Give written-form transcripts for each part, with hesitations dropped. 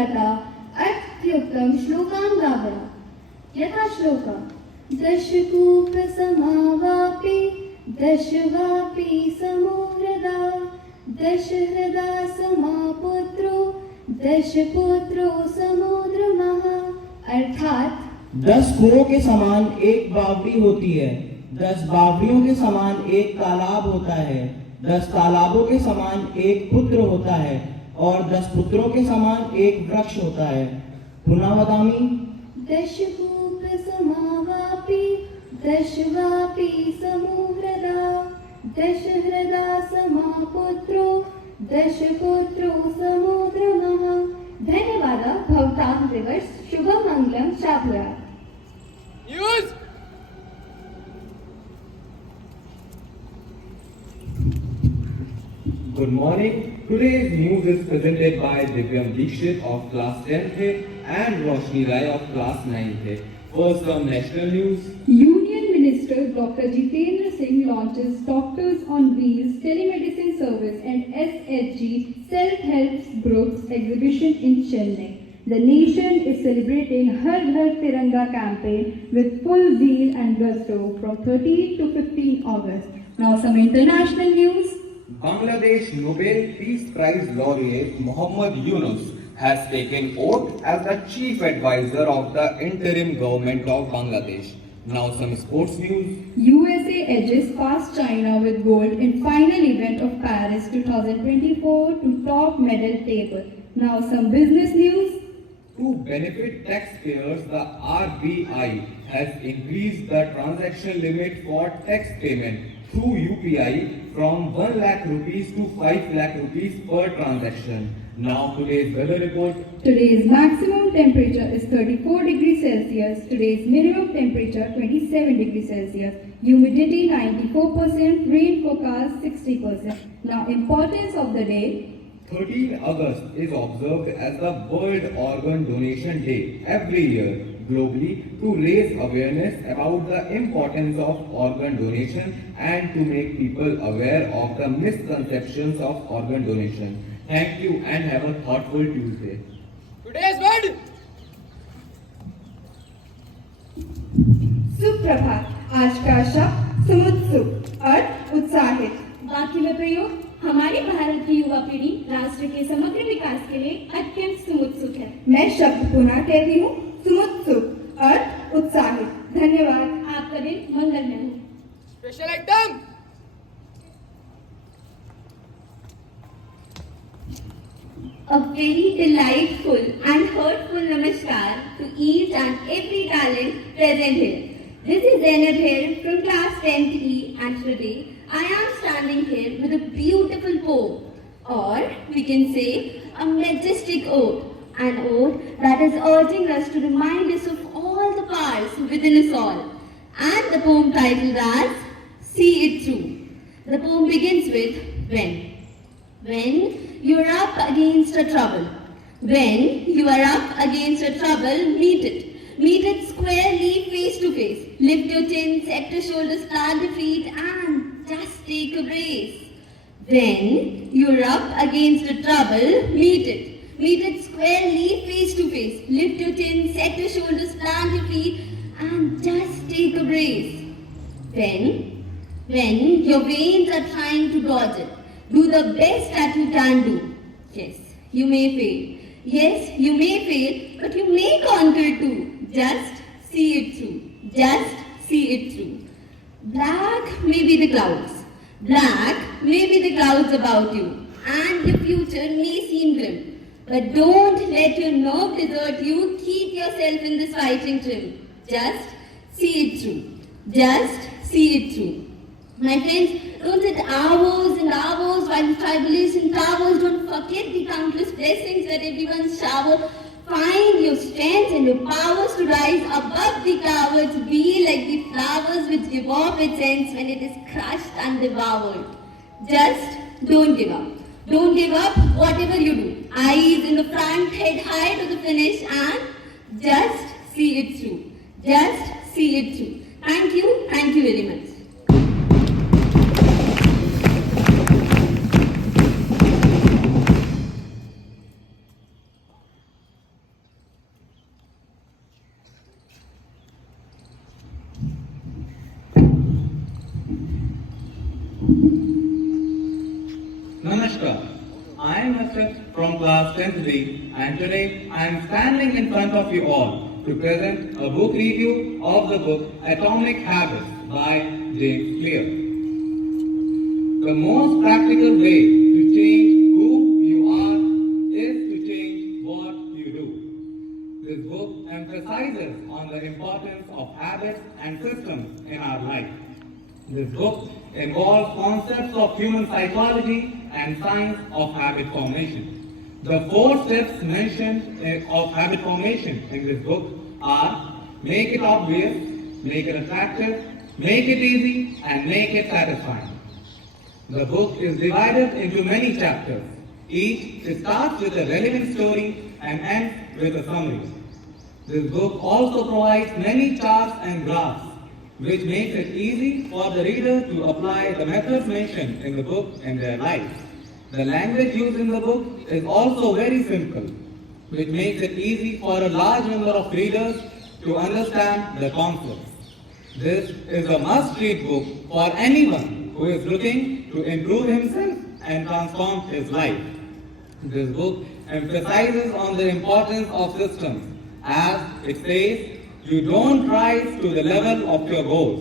भरता अर्थयुक्तं श्लोकान् गावया। यथा श्लोकः दशकूपसमावापि दशवापि समोहृदा दशहृदा समापुत्रो दशपुत्रो समोद्रमः। अर्थात 10 कुओं के समान एक बावड़ी होती है, 10 बावड़ियों के समान एक तालाब होता है, 10 तालाबों के समान एक पुत्र होता है और 10 पुत्रों के समान एक वृक्ष होता है। पुनः वदामि दशकूपसमावापि दशवापि समोहृदा दशहृदा समापुत्रो दशपुत्रो समोद्रमः। धन्यवाद। भवतां दिवस शुभमंगलं प्राप्नुयात्। News. Good morning. Today's news is presented by Divyam Dikshit of class 10th and Roshni Rai of class 9th. First on national news. Union Minister Dr. Jitendra Singh launches Doctors on Wheels telemedicine service and SHG self-help groups exhibition in Chennai. The nation is celebrating Har Ghar Tiranga campaign with full zeal and gusto from 13 to 15 August. Now some international news. Bangladesh Nobel Peace Prize laureate Muhammad Yunus has taken oath as the chief advisor of the interim government of Bangladesh. Now some sports news. USA edges past China with gold in final event of Paris 2024 to top medal table. Now some business news. To benefit taxpayers, the RBI has increased the transaction limit for tax payment through UPI from 1 lakh rupees to 5 lakh rupees per transaction. Now today's weather report. Today's maximum temperature is 34 degrees Celsius. Today's minimum temperature 27 degrees Celsius. Humidity 94%. Rain forecast 60%. Now importance of the day. 13 August is observed as the World Organ Donation Day every year globally to raise awareness about the importance of organ donation and to make people aware of the misconceptions of organ donation. Thank you and have a thoughtful Tuesday. Today's word. सुप्रभात। आज का शब्द समुत्सुक अर्थ उत्साहित। वाक्य में प्रयोग हमारे भारत की युवा पीढ़ी राष्ट्र के समग्र विकास के लिए अत्यंत समुत्सुक है। मैं शब्द पुनः कहती हूँ समुत्सुक अर्थ उत्साहित। धन्यवाद। आपका दिन मंगलमय हो। Special item. A very delightful and heartful namaskar to each and every talent present here. This is Zainab here from class 10th E, and today I am standing here with a beautiful poem, or we can say a majestic ode, an ode that is urging us to remind us of all the powers within us all. And the poem titled as See It Through. The poem begins with when. When you are up against a trouble. When you are up against a trouble, meet it. Meet it squarely, face to face. Lift your chin, set your shoulders, plant your feet, and just take a brace. When you are up against a trouble, meet it. Meet it squarely, face to face. Lift your chin, set your shoulders, plant your feet, and just take a brace. When your veins are trying to dodge it, do the best that you can do. Yes, you may fail. Yes, you may fail, but you may conquer too. Just see it through. Just see it through. Black may be the clouds. Black may be the clouds about you, and your future may seem grim. But don't let your nerve desert you. Keep yourself in this fighting trim. Just see it through. Just see it through. My friends, don't sit hours and hours while the tribulation towers. Don't forget the countless blessings that everyone showers. Find your strength and your powers to rise above the cowards. Be like the flowers which give off its scents when it is crushed and devoured. Just don't give up. Don't give up whatever you do. Eyes in the front, head high to the finish, and just see it through. Just see it through. Thank you very much. Namaskar. I am Ashraf from class 10th D and today I am standing in front of you all to present a book review of the book Atomic Habits by James Clear. The most practical way to change who you are is to change what you do. This book emphasizes on the importance of habits and systems in our life. This book involves concepts of human psychology and science of habit formation. The 4 steps mentioned of habit formation in this book are: make it obvious, make it attractive, make it easy, and make it satisfying. The book is divided into many chapters. Each starts with a relevant story and ends with a summary. This book also provides many charts and graphs, which makes it easy for the reader to apply the methods mentioned in the book in their lives. The language used in the book is also very simple, which makes it easy for a large number of readers to understand the concepts. This is a must-read book for anyone who is looking to improve himself and transform his life. This book emphasizes on the importance of systems, as it says, you don't rise to the level of your goals.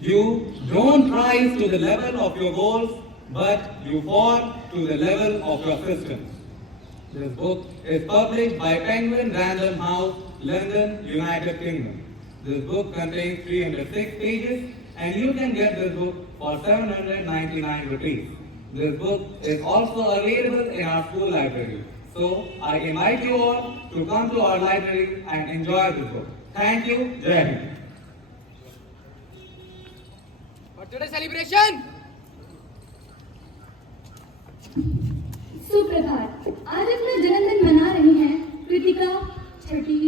You don't rise to the level of your goals, but you fall to the level of your systems. This book is published by Penguin Random House, London, United Kingdom. This book contains 306 pages and you can get this book for 799 rupees. This book is also available in our school library. So I invite you all to come to our library and enjoy this book. Thank you. Jai Hind. Birthday celebration. सुप्रभात। आज अपना जन्मदिन मना रही हैं कृतिका, छठी,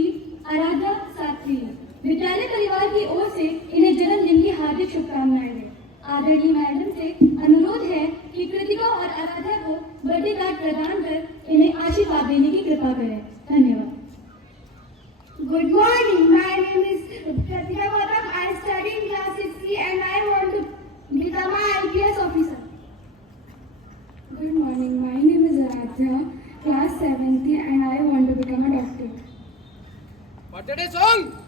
आराध्या, सात्वी। विद्यालय परिवार की ओर से इन्हें जन्मदिन की हार्दिक शुभकामनाएं दें। आदरणीय मैडम से अनुरोध है कि कृतिका और आराध्या को बर्थडे कार्ड प्रदान कर इन्हें आशीर्वाद देने की कृपा करें। धन्यवाद। Good morning. My name is Pratika Gautam. I study in class 6C and I want to become an IPS officer. Good morning. My name is Aradhya, class 7th, and I want to become a doctor. Birthday song.